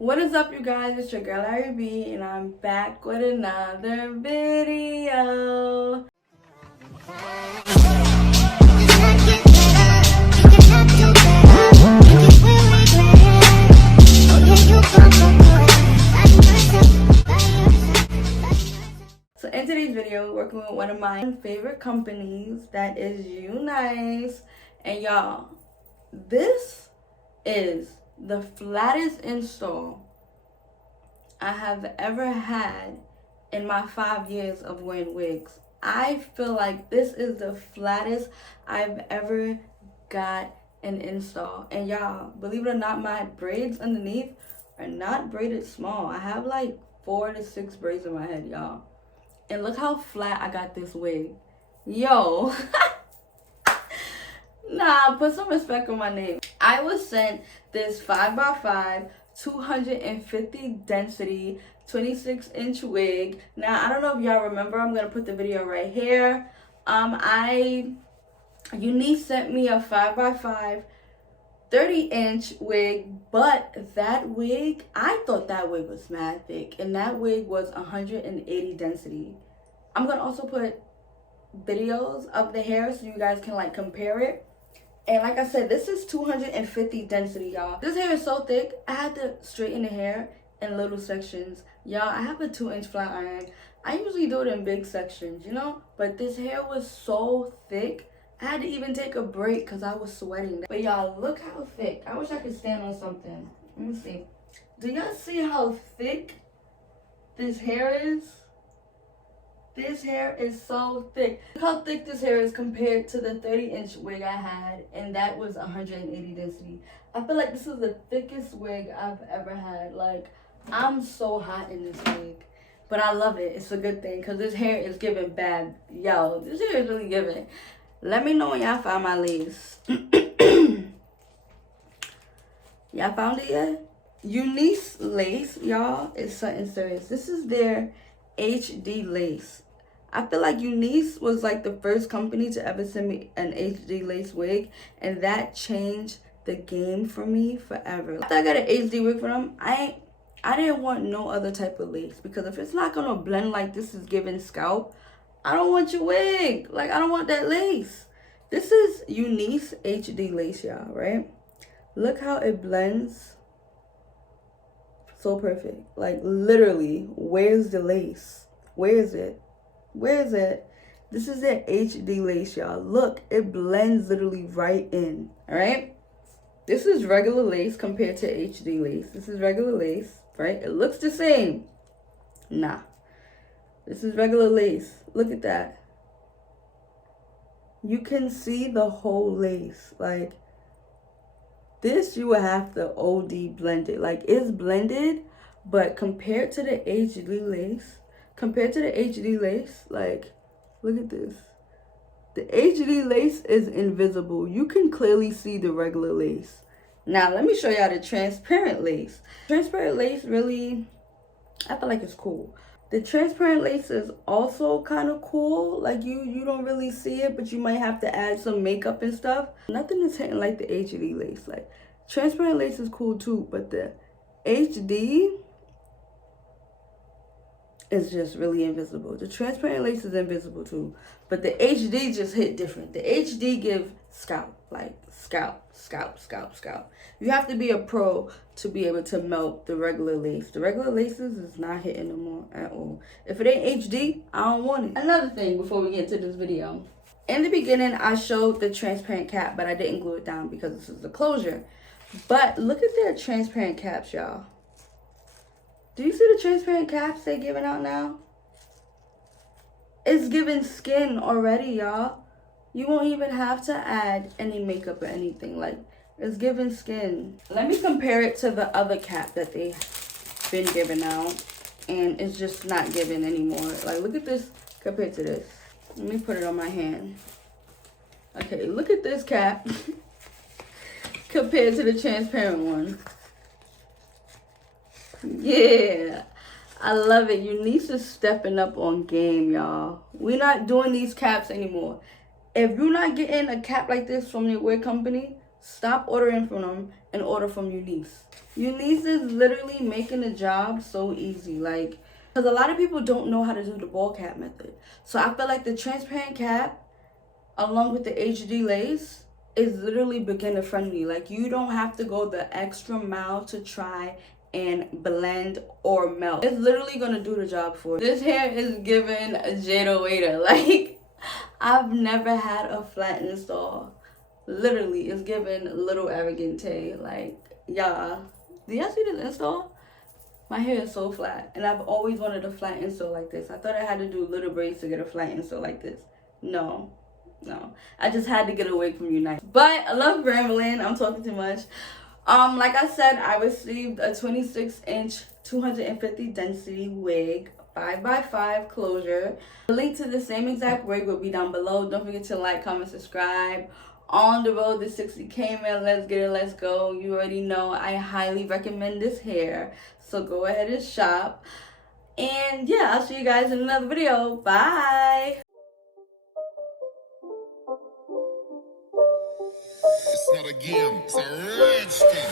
What is up, you guys? It's your girl ARIE, and I'm back with another video. So in today's video, we're working with one of my favorite companies, that is Unice. And y'all, this is the flattest install I have ever had in my 5 years of wearing wigs. I feel like this is the flattest I've ever got an install. And y'all, believe it or not, my braids underneath are not braided small. I have like 4 to 6 braids in my head, y'all. And look how flat I got this wig. Yo. Nah, put some respect on my name. I was sent this 5x5, 250 density, 26-inch wig. Now, I don't know if y'all remember. I'm going to put the video right here. Unice sent me a 5x5, 30-inch wig, but that wig, I thought that wig was mad thick, and that wig was 180 density. I'm going to also put videos of the hair so you guys can like compare it. And like I said, this is 250 density, y'all. This hair is so thick, I had to straighten the hair in little sections. Y'all, I have a 2-inch flat iron. I usually do it in big sections, you know? But this hair was so thick, I had to even take a break because I was sweating. But y'all, look how thick. I wish I could stand on something. Let me see. Do y'all see how thick this hair is? This hair is so thick. Look how thick this hair is compared to the 30-inch wig I had, and that was 180 density. I feel like this is the thickest wig I've ever had. Like, I'm so hot in this wig. But I love it. It's a good thing because this hair is giving bad. Yo, this hair is really giving. Let me know when y'all found my lace. Y'all found it yet? Unice lace, y'all, is something serious. This is their HD lace. I feel like Unice was like the first company to ever send me an HD lace wig, and that changed the game for me forever. After I got an HD wig from them, I didn't want no other type of lace, because if it's not gonna blend like this is giving scalp, I don't want your wig. Like, I don't want that lace. This is Unice HD lace, y'all, right? Look how it blends. So perfect. Like, literally, where's the lace? Where is it? Where is it? This is their HD lace, y'all. Look, it blends literally right in. All right? This is regular lace compared to HD lace. This is regular lace, right? It looks the same. Nah. This is regular lace. Look at that. You can see the whole lace. Like, this you would have to OD blend it. Like, it's blended, but compared to the HD lace, like, look at this. The HD lace is invisible. You can clearly see the regular lace. Now, let me show y'all the transparent lace. Transparent lace really, I feel like it's cool. The transparent lace is also kind of cool. Like, you don't really see it, but you might have to add some makeup and stuff. Nothing is hitting like the HD lace. Like, transparent lace is cool too, but the HD is just really invisible. The transparent lace is invisible too, but the HD just hit different. The HD give scalp, like scalp. You have to be a pro to be able to melt the regular lace. The regular laces is not hitting no more at all. If it ain't HD, I don't want it. Another thing before we get to this video. In the beginning, I showed the transparent cap, but I didn't glue it down because this is the closure. But look at their transparent caps, y'all. Do you see the transparent caps they're giving out now? It's giving skin already, y'all. You won't even have to add any makeup or anything. Like, it's giving skin. Let me compare it to the other cap that they've been giving out, and it's just not giving anymore. Like, look at this compared to this. Let me put it on my hand. Okay, look at this cap compared to the transparent one. Yeah, I love it. Unice is stepping up on game, y'all. We're not doing these caps anymore. If you're not getting a cap like this from your wig company, Stop ordering from them and order from Unice. Unice is literally making the job so easy. Like, because a lot of people don't know how to do the ball cap method. So I feel like the transparent cap along with the HD lace is literally beginner friendly. Like, you don't have to go the extra mile to try and blend or melt. It's literally gonna do the job for you. This hair is giving Jada Waiter. Like, I've never had a flat install. Literally, it's giving little arrogante. Like, y'all, do y'all see this install? My hair is so flat, and I've always wanted a flat install like this. I thought I had to do little braids to get a flat install like this. No, I just had to get away from Unice. But I love rambling. I'm talking too much. Like I said, I received a 26-inch 250 density wig, 5x5 closure. The link to the same exact wig will be down below. Don't forget to like, comment, subscribe. On the road to 60K, man. Let's get it, let's go. You already know I highly recommend this hair, so go ahead and shop. And yeah, I'll see you guys in another video. Bye. It's not a game, it's a rich thing.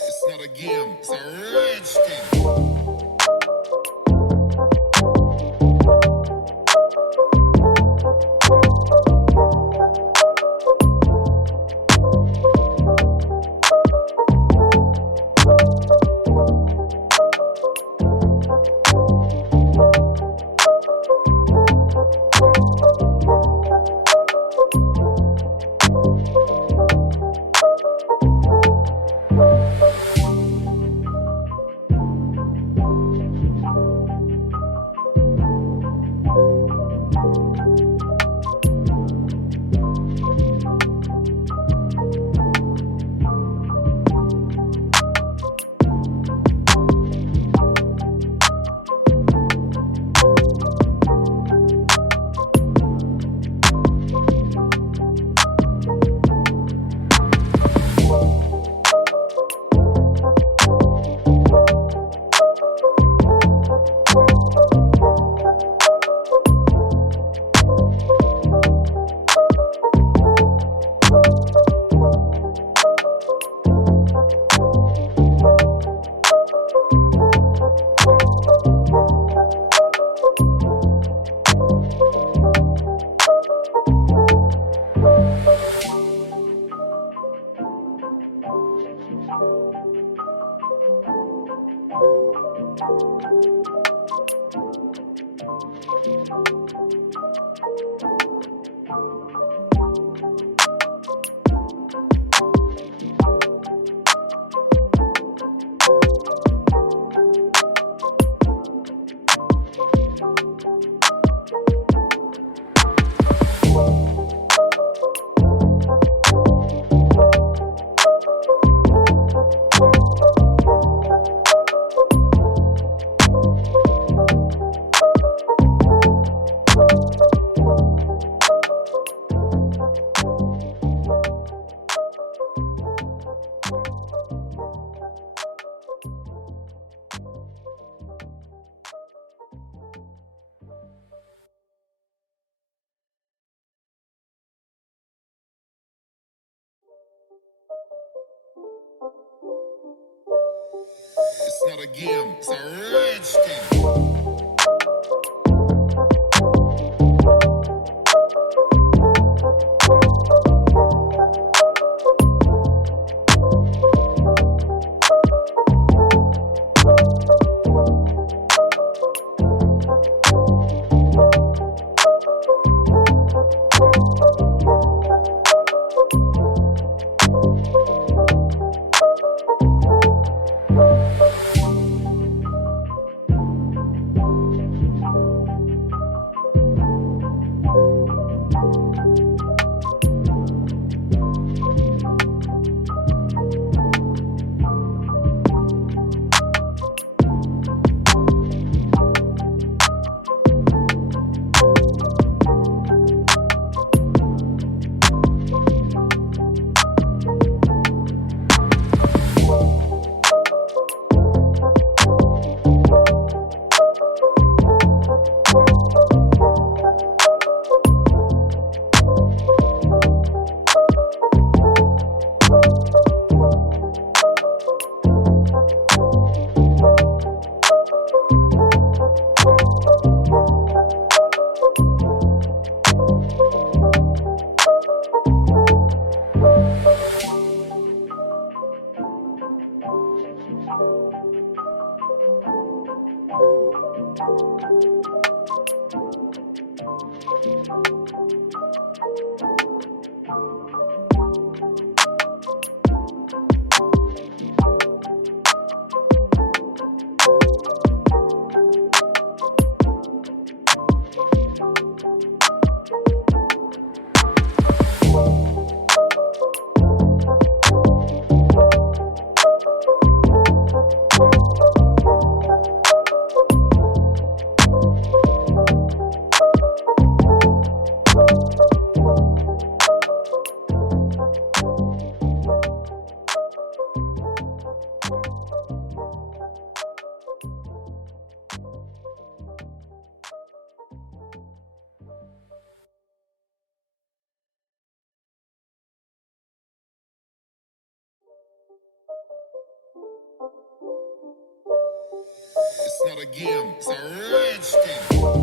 It's not a game, it's a rich thing. It's not a game, it's a rich thing. It's not a game, it's a rich thing.